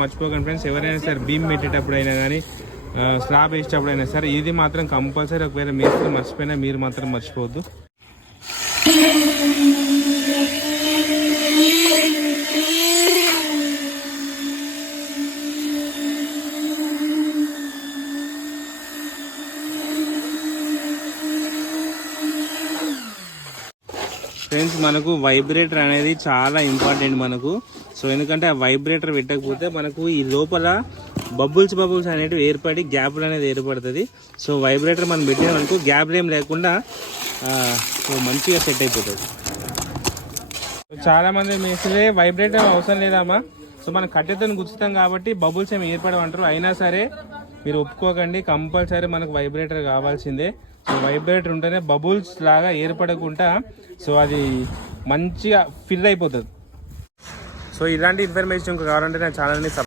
మర్చిపోకండి ఫ్రెండ్స్, ఎవరైనా సరే బీమ్ పెట్టేటప్పుడు అయినా కానీ స్లాబ్ వేసేటప్పుడు అయినా సరే ఇది మాత్రం కంపల్సరీ, ఒకవేళ మీరు మర్చిపోయినా మీరు మాత్రం మర్చిపోవద్దు. ఫ్రెండ్స్, మనకు వైబ్రేటర్ అనేది చాలా ఇంపార్టెంట్ మనకు. సో ఎందుకంటే ఆ వైబ్రేటర్ పెట్టకపోతే మనకు ఈ లోపల బబుల్స్ అనేటివి ఏర్పడి గ్యాప్లు అనేది ఏర్పడుతుంది. సో వైబ్రేటర్ మనం పెట్టిన మనకు గ్యాప్లు ఏం లేకుండా మంచిగా సెట్ అయిపోతుంది. చాలా మంది మేస్త్రీ వైబ్రేటర్ అవసరం లేదమ్మా, సో మనం కట్టెతో గుచ్చుతాం కాబట్టి బబుల్స్ ఏమి ఏర్పడమంటారు. అయినా సరే మీరు ఒప్పుకోకండి, కంపల్సరీ మనకు వైబ్రేటర్ కావాల్సిందే. సో వైబ్రేటర్ ఉంటేనే బబుల్స్ లాగా ఏర్పడకుండా సో అది మంచిగా ఫిల్ అయిపోతుంది. సో ఇలాంటి ఇన్ఫర్మేషన్ కావాలంటే నా ఛానల్ని